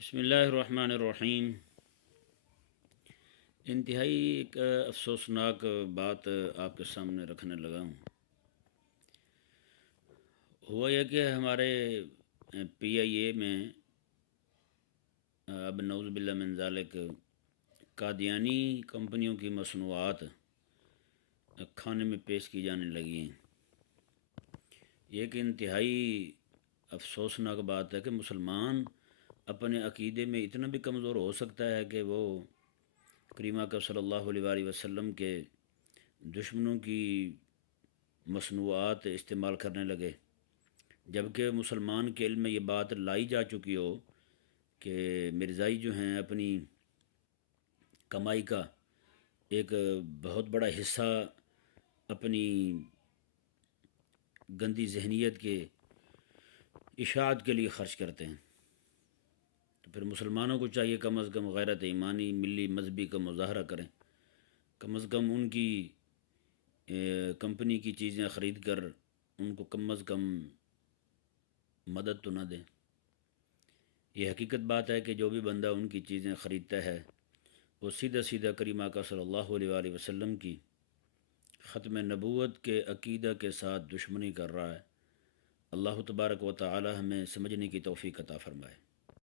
بسم اللہ الرحمن الرحیم۔ انتہائی ایک افسوسناک بات آپ کے سامنے رکھنے لگا ہوں۔ ہوا یہ کہ ہمارے پی آئی اے میں اب نعوذ باللہ من ذالک قادیانی کمپنیوں کی مصنوعات کھانے میں پیش کی جانے لگی ہیں۔ یہ ایک انتہائی افسوسناک بات ہے کہ مسلمان اپنے عقیدے میں اتنا بھی کمزور ہو سکتا ہے کہ وہ کریمہ کا صلی اللہ علیہ وآلہ وسلم کے دشمنوں کی مصنوعات استعمال کرنے لگے، جبکہ مسلمان کے علم میں یہ بات لائی جا چکی ہو کہ مرزائی جو ہیں اپنی کمائی کا ایک بہت بڑا حصہ اپنی گندی ذہنیت کے اشاعت کے لیے خرچ کرتے ہیں۔ تو پھر مسلمانوں کو چاہیے کم از کم غیرت ایمانی ملی مذہبی کا مظاہرہ کریں، کم از کم ان کی کمپنی کی چیزیں خرید کر ان کو کم از کم مدد تو نہ دیں۔ یہ حقیقت بات ہے کہ جو بھی بندہ ان کی چیزیں خریدتا ہے وہ سیدھا سیدھا کریمہ کا صلی اللہ علیہ وآلہ وسلم کی ختم نبوت کے عقیدہ کے ساتھ دشمنی کر رہا ہے۔ اللہ تبارک و تعالی ہمیں سمجھنے کی توفیق عطا فرمائے۔